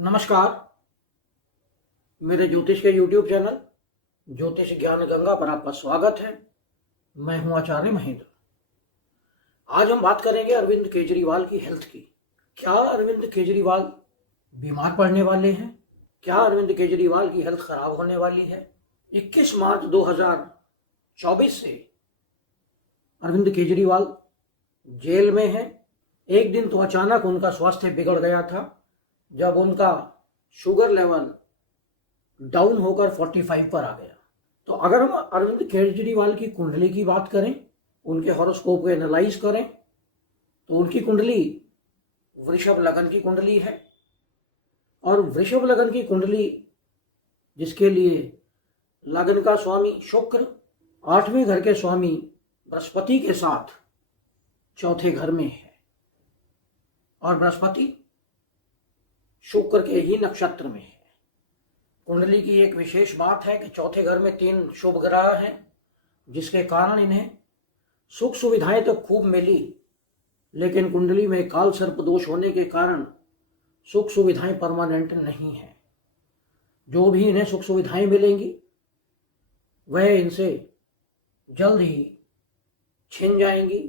नमस्कार। मेरे ज्योतिष के YouTube चैनल ज्योतिष ज्ञान गंगा पर आपका स्वागत है। मैं हूं आचार्य महेंद्र। आज हम बात करेंगे अरविंद केजरीवाल की हेल्थ की। क्या अरविंद केजरीवाल बीमार पड़ने वाले हैं? क्या अरविंद केजरीवाल की हेल्थ खराब होने वाली है? 21 मार्च 2024 से अरविंद केजरीवाल जेल में हैं। एक दिन तो अचानक उनका स्वास्थ्य बिगड़ गया था जब उनका शुगर लेवल डाउन होकर 45 पर आ गया। तो अगर हम अरविंद केजरीवाल की कुंडली की बात करें, उनके हॉरोस्कोप को एनालाइज करें, तो उनकी कुंडली वृषभ लगन की कुंडली है। और वृषभ लगन की कुंडली जिसके लिए लगन का स्वामी शुक्र, 8वें घर के स्वामी बृहस्पति के साथ चौथे घर में है, और बृहस्पति शुक्र के ही नक्षत्र में है। कुंडली की एक विशेष बात है कि चौथे घर में 3 शुभ ग्रह हैं, जिसके कारण इन्हें सुख सुविधाएं तो खूब मिली, लेकिन कुंडली में काल सर्प दोष होने के कारण सुख सुविधाएं परमानेंट नहीं है। जो भी इन्हें सुख सुविधाएं मिलेंगी वह इनसे जल्द ही छिन जाएंगी।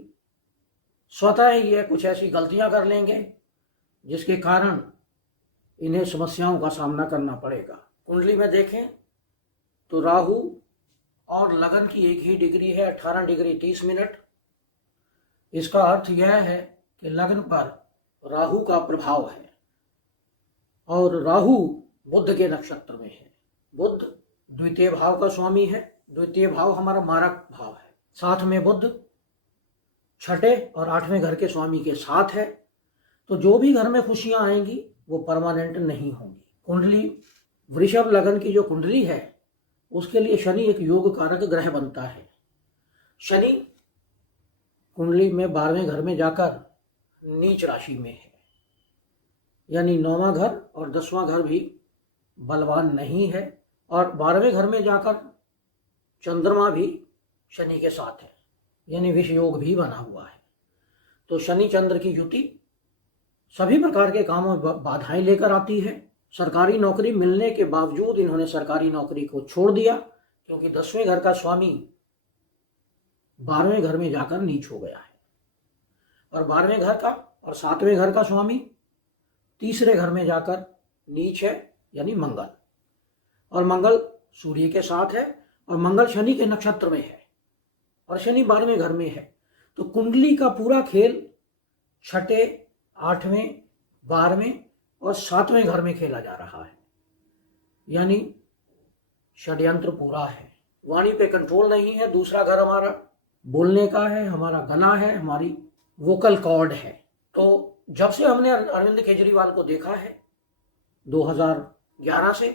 स्वतः ही ये कुछ ऐसी गलतियां कर लेंगे जिसके कारण इन्हें समस्याओं का सामना करना पड़ेगा। कुंडली में देखें तो राहु और लगन की एक ही डिग्री है, 18 डिग्री 30 मिनट। इसका अर्थ यह है कि लगन पर राहु का प्रभाव है, और राहु बुध के नक्षत्र में है। बुध द्वितीय भाव का स्वामी है। द्वितीय भाव हमारा मारक भाव है। साथ में बुध छठे और 8वें घर के स्वामी के साथ है। तो जो भी घर में खुशियां आएंगी वो परमानेंट नहीं होंगी। कुंडली वृषभ लगन की जो कुंडली है उसके लिए शनि एक योग कारक ग्रह बनता है। शनि कुंडली में 12वें घर में जाकर नीच राशि में है, यानी 9वां घर और 10वां घर भी बलवान नहीं है, और 12वें घर में जाकर चंद्रमा भी शनि के साथ है, यानी विष योग भी बना हुआ है। तो शनि चंद्र की युति सभी प्रकार के कामों में बाधाएं लेकर आती है। सरकारी नौकरी मिलने के बावजूद इन्होंने सरकारी नौकरी को छोड़ दिया, क्योंकि 10वें घर का स्वामी 12वें घर में जाकर नीच हो गया है, और 12वें घर का और 7वें घर का स्वामी तीसरे घर में जाकर नीच है, यानी मंगल। और मंगल सूर्य के साथ है, और मंगल शनि के नक्षत्र में है, और शनि 12वें घर में है। तो कुंडली का पूरा खेल छठे, 8वें, 12वें और 7वें घर में खेला जा रहा है, यानी षड्यंत्र पूरा है। वाणी पे कंट्रोल नहीं है। दूसरा घर हमारा बोलने का है, हमारा गला है, हमारी वोकल कॉर्ड है। तो जब से हमने अरविंद केजरीवाल को देखा है 2011 से,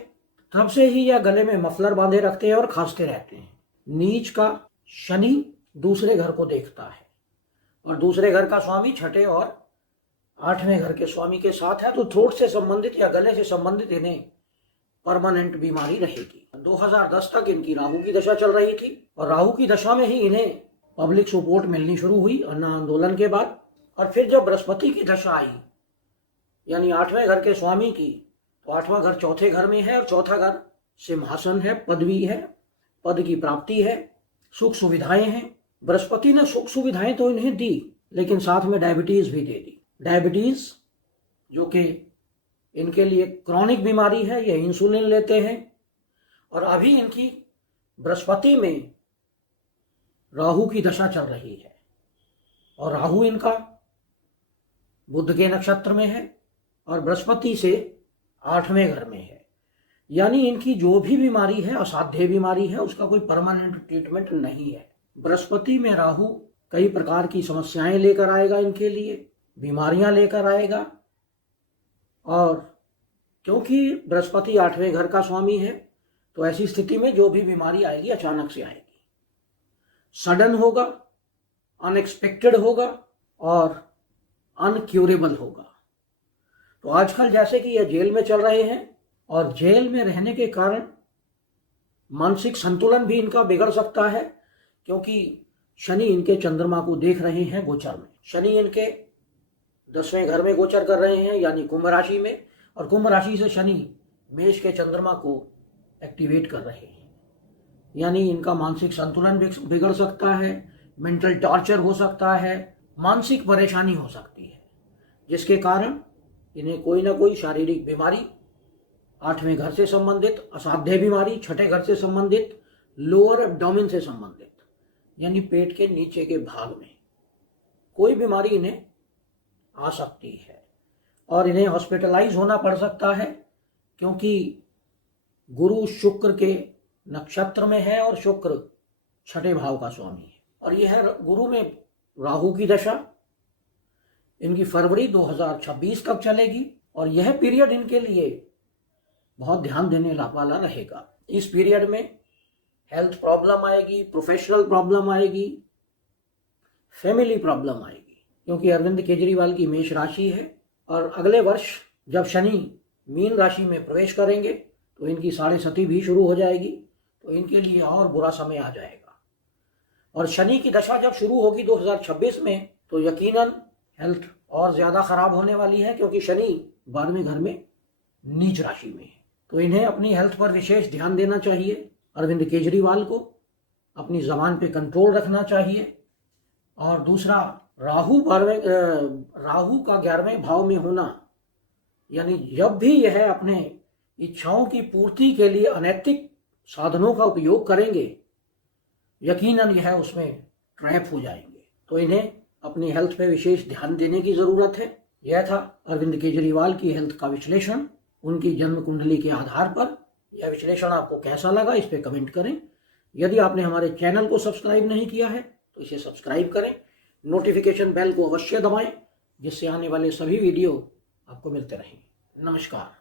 तब से ही यह गले में मफलर बांधे रखते हैं और खांसते रहते हैं। नीच का शनि दूसरे घर को देखता है, और दूसरे घर का स्वामी छठे और 8वें घर के स्वामी के साथ है। तो थ्रोट से संबंधित या गले से संबंधित इन्हें परमानेंट बीमारी रहेगी। 2010 तक इनकी राहु की दशा चल रही थी, और राहु की दशा में ही इन्हें पब्लिक सपोर्ट मिलनी शुरू हुई अन्ना आंदोलन के बाद। और फिर जब बृहस्पति की दशा आई, यानी 8वें घर के स्वामी की, तो 8वां घर चौथे घर में है, और चौथा घर सिंहासन है, पदवी है, पद की प्राप्ति है, सुख सुविधाएं हैं। बृहस्पति ने सुख सुविधाएं तो इन्हें दी, लेकिन साथ में डायबिटीज भी दे दी। डायबिटीज जो कि इनके लिए क्रॉनिक बीमारी है, ये इंसुलिन लेते हैं। और अभी इनकी बृहस्पति में राहु की दशा चल रही है, और राहु इनका बुध के नक्षत्र में है, और बृहस्पति से 8वें घर में है। यानी इनकी जो भी बीमारी है असाध्य बीमारी है, उसका कोई परमानेंट ट्रीटमेंट नहीं है। बृहस्पति में राहु कई प्रकार की समस्याएं लेकर आएगा, इनके लिए बीमारियां लेकर आएगा। और क्योंकि बृहस्पति 8वें घर का स्वामी है, तो ऐसी स्थिति में जो भी बीमारी आएगी अचानक से आएगी, सडन होगा, अनएक्सपेक्टेड होगा, और अनक्यूरेबल होगा। तो आजकल जैसे कि ये जेल में चल रहे हैं, और जेल में रहने के कारण मानसिक संतुलन भी इनका बिगड़ सकता है, क्योंकि शनि इनके चंद्रमा को देख रहे हैं गोचर में। शनि इनके 10वें घर में गोचर कर रहे हैं, यानी कुंभ राशि में, और कुंभ राशि से शनि मेष के चंद्रमा को एक्टिवेट कर रहे हैं, यानी इनका मानसिक संतुलन बिगड़ सकता है, मेंटल टॉर्चर हो सकता है, मानसिक परेशानी हो सकती है, जिसके कारण इन्हें कोई ना कोई शारीरिक बीमारी, 8वें घर से संबंधित असाध्य बीमारी, 6ठे घर से संबंधित, लोअर एब्डोमेन से संबंधित यानी पेट के नीचे के भाग में कोई बीमारी इन्हें आ सकती है और इन्हें हॉस्पिटलाइज होना पड़ सकता है, क्योंकि गुरु शुक्र के नक्षत्र में है और शुक्र 6ठे भाव का स्वामी है। और यह है गुरु में राहु की दशा, इनकी फरवरी 2026 तक चलेगी और यह पीरियड इनके लिए बहुत ध्यान देने वाला रहेगा। इस पीरियड में हेल्थ प्रॉब्लम आएगी, प्रोफेशनल प्रॉब्लम आएगी, फैमिली प्रॉब्लम आएगी, क्योंकि अरविंद केजरीवाल की मेष राशि है और अगले वर्ष जब शनि मीन राशि में प्रवेश करेंगे तो इनकी 6.5 भी शुरू हो जाएगी, तो इनके लिए और बुरा समय आ जाएगा। और शनि की दशा जब शुरू होगी 2026 में तो यकीनन हेल्थ और ज़्यादा खराब होने वाली है, क्योंकि शनि 12वें घर में नीच राशि में है। तो इन्हें अपनी हेल्थ पर विशेष ध्यान देना चाहिए। अरविंद केजरीवाल को अपनी ज़बान पे कंट्रोल रखना चाहिए। और दूसरा, राहु का 11वें भाव में होना, यानी जब भी यह अपने इच्छाओं की पूर्ति के लिए अनैतिक साधनों का उपयोग करेंगे, यकीनन यह उसमें ट्रैप हो जाएंगे। तो इन्हें अपनी हेल्थ पे विशेष ध्यान देने की ज़रूरत है। यह था अरविंद केजरीवाल की हेल्थ का विश्लेषण उनकी जन्म कुंडली के आधार पर। यह विश्लेषण आपको कैसा लगा इस पे कमेंट करें। यदि आपने हमारे चैनल को सब्सक्राइब नहीं किया है तो इसे सब्सक्राइब करें, नोटिफिकेशन बेल को अवश्य दबाएं, जिससे आने वाले सभी वीडियो आपको मिलते रहें। नमस्कार।